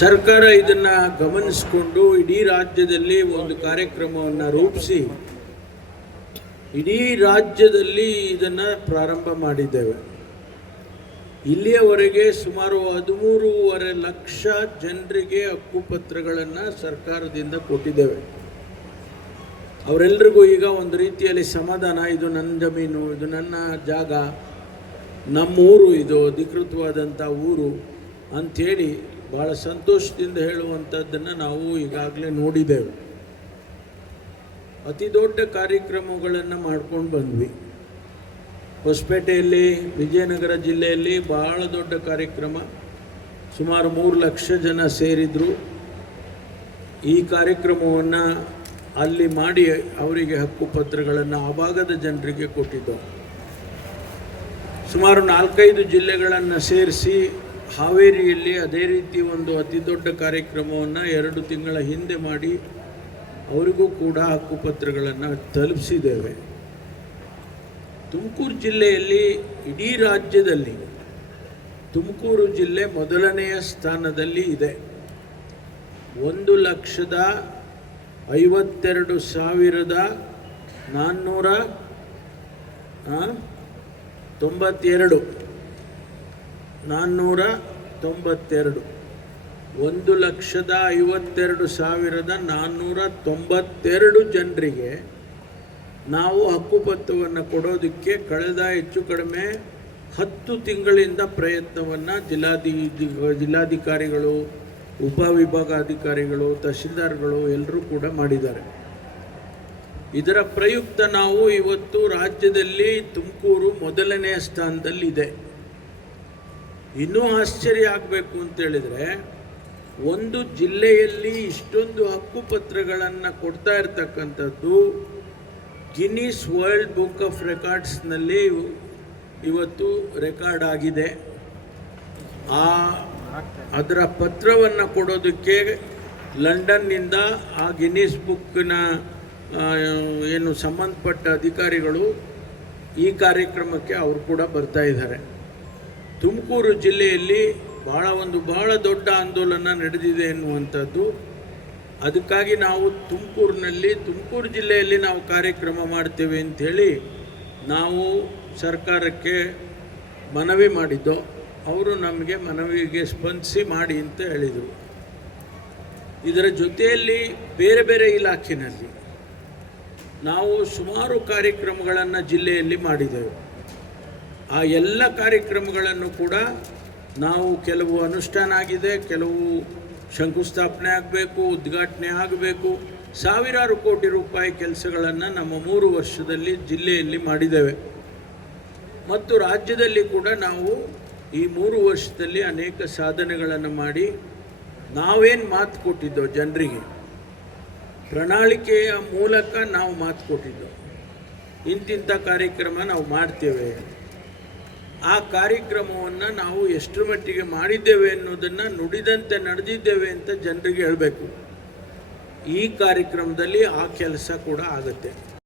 ಸರ್ಕಾರ ಇದನ್ನು ಗಮನಿಸಿಕೊಂಡು ಇಡೀ ರಾಜ್ಯದಲ್ಲಿ ಒಂದು ಕಾರ್ಯಕ್ರಮವನ್ನು ರೂಪಿಸಿ ಇಡೀ ರಾಜ್ಯದಲ್ಲಿ ಇದನ್ನು ಪ್ರಾರಂಭ ಮಾಡಿದ್ದೇವೆ. ಇಲ್ಲಿಯವರೆಗೆ ಸುಮಾರು 13.5 ಲಕ್ಷ ಜನರಿಗೆ ಹಕ್ಕುಪತ್ರಗಳನ್ನು ಸರ್ಕಾರದಿಂದ ಕೊಟ್ಟಿದ್ದೇವೆ. ಅವರೆಲ್ಲರಿಗೂ ಈಗ ಒಂದು ರೀತಿಯಲ್ಲಿ ಸಮಾಧಾನ, ಇದು ನನ್ನ ಜಮೀನು, ಇದು ನನ್ನ ಜಾಗ, ನಮ್ಮೂರು, ಇದು ಅಧಿಕೃತವಾದಂಥ ಊರು ಅಂಥೇಳಿ ಭಾಳ ಸಂತೋಷದಿಂದ ಹೇಳುವಂಥದ್ದನ್ನು ನಾವು ಈಗಾಗಲೇ ನೋಡಿದ್ದೇವೆ. ಅತಿ ದೊಡ್ಡ ಕಾರ್ಯಕ್ರಮಗಳನ್ನು ಮಾಡ್ಕೊಂಡು ಬಂದ್ವಿ. ಹೊಸಪೇಟೆಯಲ್ಲಿ, ವಿಜಯನಗರ ಜಿಲ್ಲೆಯಲ್ಲಿ ಭಾಳ ದೊಡ್ಡ ಕಾರ್ಯಕ್ರಮ, ಸುಮಾರು 3 ಲಕ್ಷ ಜನ ಸೇರಿದರು. ಈ ಕಾರ್ಯಕ್ರಮವನ್ನು ಅಲ್ಲಿ ಮಾಡಿ ಅವರಿಗೆ ಹಕ್ಕುಪತ್ರಗಳನ್ನು ಆ ಭಾಗದ ಜನರಿಗೆ ಕೊಟ್ಟಿದ್ದೆವು. ಸುಮಾರು 4-5 ಜಿಲ್ಲೆಗಳನ್ನು ಸೇರಿಸಿ ಹಾವೇರಿಯಲ್ಲಿ ಅದೇ ರೀತಿ ಒಂದು ಅತಿ ದೊಡ್ಡ ಕಾರ್ಯಕ್ರಮವನ್ನು 2 ತಿಂಗಳ ಹಿಂದೆ ಮಾಡಿ ಅವರಿಗೂ ಕೂಡ ಹಕ್ಕುಪತ್ರಗಳನ್ನು ತಲುಪಿಸಿದ್ದೇವೆ. ತುಮಕೂರು ಜಿಲ್ಲೆಯಲ್ಲಿ, ಇಡೀ ರಾಜ್ಯದಲ್ಲಿ ತುಮಕೂರು ಜಿಲ್ಲೆ ಮೊದಲನೆಯ ಸ್ಥಾನದಲ್ಲಿ ಇದೆ. 1,52,492 1,52,492 ಜನರಿಗೆ ನಾವು ಹಕ್ಕುಪತ್ರವನ್ನು ಕೊಡೋದಕ್ಕೆ ಕಳೆದ ಹೆಚ್ಚು ಕಡಿಮೆ 10 ತಿಂಗಳಿಂದ ಪ್ರಯತ್ನವನ್ನು ಜಿಲ್ಲಾಧಿಕಾರಿಗಳು, ಉಪವಿಭಾಗಾಧಿಕಾರಿಗಳು, ತಹಶೀಲ್ದಾರ್ಗಳು ಎಲ್ಲರೂ ಕೂಡ ಮಾಡಿದ್ದಾರೆ. ಇದರ ಪ್ರಯುಕ್ತ ನಾವು ಇವತ್ತು ರಾಜ್ಯದಲ್ಲಿ ತುಮಕೂರು ಮೊದಲನೆಯ ಸ್ಥಾನದಲ್ಲಿದೆ. ಇನ್ನೂ ಆಶ್ಚರ್ಯ ಆಗಬೇಕು ಅಂತೇಳಿದರೆ, ಒಂದು ಜಿಲ್ಲೆಯಲ್ಲಿ ಇಷ್ಟೊಂದು ಹಕ್ಕುಪತ್ರಗಳನ್ನು ಕೊಡ್ತಾ ಇರ್ತಕ್ಕಂಥದ್ದು ಗಿನ್ನಿಸ್ ವರ್ಲ್ಡ್ ಬುಕ್ ಆಫ್ ರೆಕಾರ್ಡ್ಸ್ನಲ್ಲಿ ಇವತ್ತು ರೆಕಾರ್ಡ್ ಆಗಿದೆ. ಅದರ ಪತ್ರವನ್ನು ಕೊಡೋದಕ್ಕೆ ಲಂಡನ್ನಿಂದ ಆ ಗಿನ್ನಿಸ್ ಬುಕ್ನ ಏನು ಸಂಬಂಧಪಟ್ಟ ಅಧಿಕಾರಿಗಳು ಈ ಕಾರ್ಯಕ್ರಮಕ್ಕೆ ಅವರು ಕೂಡ ಬರ್ತಾ ಇದ್ದಾರೆ. ತುಮಕೂರು ಜಿಲ್ಲೆಯಲ್ಲಿ ಬಹಳ ದೊಡ್ಡ ಆಂದೋಲನ ನಡೆದಿದೆ ಎನ್ನುವಂಥದ್ದು. ಅದಕ್ಕಾಗಿ ನಾವು ತುಮಕೂರು ಜಿಲ್ಲೆಯಲ್ಲಿ ನಾವು ಕಾರ್ಯಕ್ರಮ ಮಾಡ್ತೇವೆ ಅಂಥೇಳಿ ನಾವು ಸರ್ಕಾರಕ್ಕೆ ಮನವಿ ಮಾಡಿದ್ದೋ. ಅವರು ನಮಗೆ ಮನವಿಗೆ ಸ್ಪಂದಿಸಿ ಮಾಡಿ ಅಂತ ಹೇಳಿದರು. ಇದರ ಜೊತೆಯಲ್ಲಿ ಬೇರೆ ಬೇರೆ ಇಲಾಖೆಯಲ್ಲಿ ನಾವು ಸುಮಾರು ಕಾರ್ಯಕ್ರಮಗಳನ್ನು ಜಿಲ್ಲೆಯಲ್ಲಿ ಮಾಡಿದೆವು. ಆ ಎಲ್ಲ ಕಾರ್ಯಕ್ರಮಗಳನ್ನು ಕೂಡ ನಾವು ಕೆಲವು ಅನುಷ್ಠಾನ ಆಗಿದೆ, ಕೆಲವು ಶಂಕುಸ್ಥಾಪನೆ ಆಗಬೇಕು, ಉದ್ಘಾಟನೆ ಆಗಬೇಕು. ಸಾವಿರಾರು ಕೋಟಿ ರೂಪಾಯಿ ಕೆಲಸಗಳನ್ನು ನಮ್ಮ 3 ವರ್ಷದಲ್ಲಿ ಜಿಲ್ಲೆಯಲ್ಲಿ ಮಾಡಿದ್ದೇವೆ. ಮತ್ತು ರಾಜ್ಯದಲ್ಲಿ ಕೂಡ ನಾವು ಈ 3 ವರ್ಷದಲ್ಲಿ ಅನೇಕ ಸಾಧನೆಗಳನ್ನು ಮಾಡಿ ನಾವೇನು ಮಾತು ಕೊಟ್ಟಿದ್ದೋ ಜನರಿಗೆ, ಪ್ರಣಾಳಿಕೆಯ ಮೂಲಕ ನಾವು ಮಾತು ಕೊಟ್ಟಿದ್ದೋ, ಇಂತಿಂಥ ಕಾರ್ಯಕ್ರಮ ನಾವು ಮಾಡ್ತೇವೆ. ಆ ಕಾರ್ಯಕ್ರಮವನ್ನು ನಾವು ಎಷ್ಟರ ಮಟ್ಟಿಗೆ ಮಾಡಿದ್ದೇವೆ ಅನ್ನೋದನ್ನು ನುಡಿದಂತೆ ನಡೆದಿದ್ದೇವೆ ಅಂತ ಜನರಿಗೆ ಹೇಳಬೇಕು. ಈ ಕಾರ್ಯಕ್ರಮದಲ್ಲಿ ಆ ಕೆಲಸ ಕೂಡ ಆಗುತ್ತೆ.